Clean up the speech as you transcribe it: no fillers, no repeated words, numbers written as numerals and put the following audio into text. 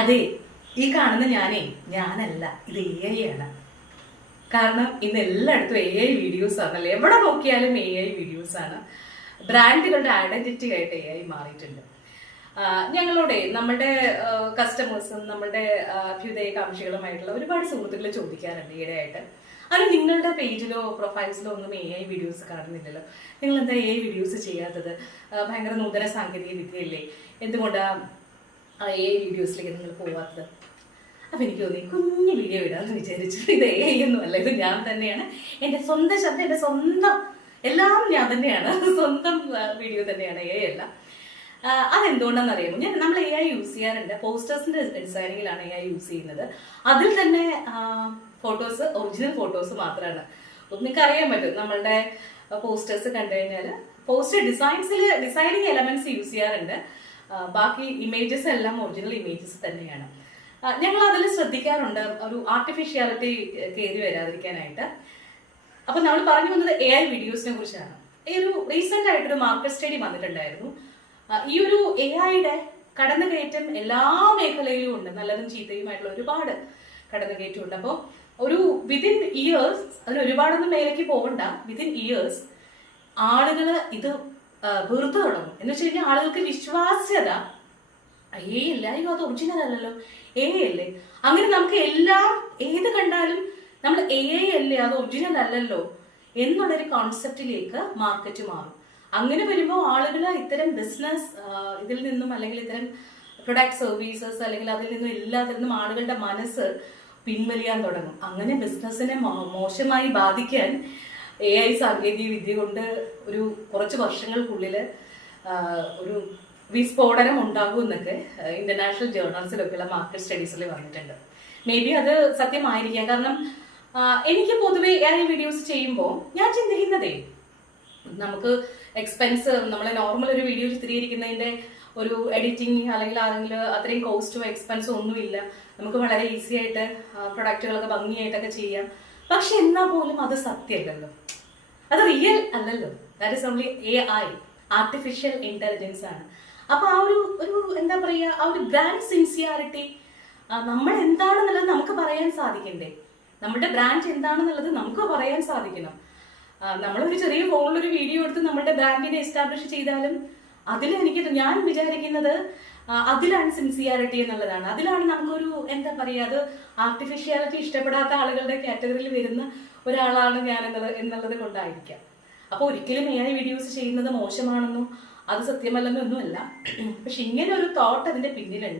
അതെ, ഈ കാണുന്ന ഞാനല്ല, ഇത് AI ആണ്. കാരണം ഇന്ന് എല്ലായിടത്തും AI വീഡിയോസ് ആണല്ലോ, എവിടെ നോക്കിയാലും AI വീഡിയോസ് ആണ്. ബ്രാൻഡുകളുടെ ഐഡന്റിറ്റി ആയിട്ട് AI മാറിയിട്ടുണ്ട്. ഞങ്ങളുടെ നമ്മുടെ കസ്റ്റമേഴ്സും നമ്മുടെ അഭ്യുദയകാംക്ഷികളുമായിട്ടുള്ള ഒരുപാട് സുഹൃത്തുക്കൾ ചോദിക്കാറുണ്ട് ഈയിടെയായിട്ട്, അത് നിങ്ങളുടെ പേജിലോ പ്രൊഫൈൽസിലോ ഒന്നും AI വീഡിയോസ് കാണുന്നില്ലല്ലോ, നിങ്ങൾ എന്താ AI വീഡിയോസ് ചെയ്യാത്തത്? ഭയങ്കര നൂതന സാങ്കേതിക വിദ്യയല്ലേ, എന്തുകൊണ്ടാണ് AI വീഡിയോസിലേക്ക് നിങ്ങൾ പോവാത്തത്? അപ്പം എനിക്ക് തോന്നി കുഞ്ഞു വീഡിയോ ഇടാമെന്ന് വിചാരിച്ചു. ഇത് AI ഒന്നും അല്ല, ഇത് ഞാൻ തന്നെയാണ്. എൻ്റെ സ്വന്തം ശബ്ദം, എൻ്റെ സ്വന്തം എല്ലാം ഞാൻ തന്നെയാണ്. സ്വന്തം വീഡിയോ തന്നെയാണ്, AI അല്ല. അതെന്തുകൊണ്ടാണെന്ന് അറിയാമോ? നമ്മൾ AI യൂസ് ചെയ്യാറുണ്ട്, പോസ്റ്റേഴ്സിന്റെ ഡിസൈനിങ്ങിലാണ് AI യൂസ് ചെയ്യുന്നത്. അതിൽ തന്നെ ഫോട്ടോസ് ഒറിജിനൽ ഫോട്ടോസ് മാത്രമാണ്. നിങ്ങൾക്ക് അറിയാൻ പറ്റും, നമ്മളുടെ പോസ്റ്റേഴ്സ് കണ്ടു കഴിഞ്ഞാൽ പോസ്റ്റർ ഡിസൈനിങ് എലമെന്റ്സ് യൂസ് ചെയ്യാറുണ്ട്. ബാക്കി ഇമേജസ് എല്ലാം ഒറിജിനൽ ഇമേജസ് തന്നെയാണ്. ഞങ്ങൾ അതിൽ ശ്രദ്ധിക്കാറുണ്ട്, ഒരു ആർട്ടിഫിഷ്യാലിറ്റി കയറി വരാതിരിക്കാനായിട്ട്. അപ്പൊ നമ്മൾ പറഞ്ഞു വന്നത് AI വീഡിയോസിനെ കുറിച്ചാണ്. ഈ ഒരു റീസെന്റ് ആയിട്ടൊരു മാർക്കറ്റ് സ്റ്റഡി വന്നിട്ടുണ്ടായിരുന്നു. ഈ ഒരു AI-യുടെ കടന്നുകയറ്റം എല്ലാ മേഖലയിലും ഉണ്ട്, നല്ലതും ചീത്തയുമായിട്ടുള്ള ഒരുപാട് കടന്നുകയറ്റം ഉണ്ട്. അപ്പോൾ ഒരു വിതിൻ ഇയേഴ്സ്, അതിന് ഒരുപാടൊന്നും മേലേക്ക് പോകണ്ട, വിതിൻ ഇയേഴ്സ് ആളുകൾ ഇത് വെറുതെ തുടങ്ങും. എന്ന് വെച്ച് കഴിഞ്ഞാൽ ആളുകൾക്ക് വിശ്വാസ്യത AI അല്ല, അയ്യോ അത് ഒറിജിനൽ അല്ലല്ലോ, AI അല്ലേ, അങ്ങനെ നമുക്ക് എല്ലാം ഏത് കണ്ടാലും നമ്മൾ AI അല്ലേ, അത് ഒറിജിനൽ അല്ലല്ലോ എന്നുള്ളൊരു കോൺസെപ്റ്റിലേക്ക് മാർക്കറ്റ് മാറും. അങ്ങനെ വരുമ്പോൾ ആളുകൾ ഇത്തരം ബിസിനസ് ഇതിൽ നിന്നും, അല്ലെങ്കിൽ ഇത്തരം പ്രൊഡക്റ്റ് സർവീസസ്, അല്ലെങ്കിൽ അതിൽ നിന്നും എല്ലാത്തിൽ നിന്നും ആളുകളുടെ മനസ്സ് പിൻവലിയാൻ തുടങ്ങും. അങ്ങനെ ബിസിനസ്സിനെ മോശമായി ബാധിക്കാൻ AI സാങ്കേതിക വിദ്യ കൊണ്ട് ഒരു കുറച്ച് വർഷങ്ങൾക്കുള്ളിൽ ഒരു വിസ്ഫോടനം ഉണ്ടാകും എന്നൊക്കെ ഇന്റർനാഷണൽ ജേർണൽസിലൊക്കെയുള്ള മാർക്കറ്റ് സ്റ്റഡീസിൽ വന്നിട്ടുണ്ട്. മേ ബി അത് സത്യമായിരിക്കാം. കാരണം എനിക്ക് പൊതുവെ AI വീഡിയോസ് ചെയ്യുമ്പോൾ ഞാൻ ചിന്തിക്കുന്നതേ, നമുക്ക് എക്സ്പെൻസ്, നമ്മളെ നോർമൽ ഒരു വീഡിയോ ചിത്രീകരിക്കുന്നതിന്റെ ഒരു എഡിറ്റിംഗ് അല്ലെങ്കിൽ അത്രയും കോസ്റ്റോ എക്സ്പെൻസോ ഒന്നുമില്ല. നമുക്ക് വളരെ ഈസി ആയിട്ട് പ്രൊഡക്റ്റുകളൊക്കെ ഭംഗിയായിട്ടൊക്കെ ചെയ്യാം. പക്ഷെ എന്നാൽ പോലും അത് സത്യമല്ലല്ലോ, അത് റിയൽ അല്ലല്ലോ. That is only AI, artificial intelligence ആണ്. അപ്പൊ ആ ഒരു എന്താ പറയുക, ആ ഒരു ബ്രാൻഡ് സിൻസിയാരിറ്റി, നമ്മൾ എന്താണെന്നുള്ളത് നമുക്ക് പറയാൻ സാധിക്കണ്ടേ? നമ്മുടെ ബ്രാൻഡ് എന്താണെന്നുള്ളത് നമുക്ക് പറയാൻ സാധിക്കണം. നമ്മളൊരു ചെറിയ ഫോണിലൊരു വീഡിയോ എടുത്ത് നമ്മുടെ ബ്രാൻഡിനെ എസ്റ്റാബ്ലിഷ് ചെയ്താലും ഞാൻ വിചാരിക്കുന്നത് അതിലാണ് സിൻസിയാരിറ്റി എന്നുള്ളതാണ്. അതിലാണ് നമുക്കൊരു എന്താ പറയുക, അത് ആർട്ടിഫിഷ്യാലിറ്റി ഇഷ്ടപ്പെടാത്ത ആളുകളുടെ കാറ്റഗറിയിൽ വരുന്ന ഒരാളാണ് ഞാൻ എന്നുള്ളത് കൊണ്ടായിരിക്കാം. അപ്പൊ ഒരിക്കലും AI വീഡിയോസ് ചെയ്യുന്നത് മോശമാണെന്നോ അത് സത്യമല്ലെന്നോ ഒന്നുമല്ല. പക്ഷെ ഇങ്ങനെ ഒരു തോട്ട് അതിന്റെ പിന്നിലുണ്ട്.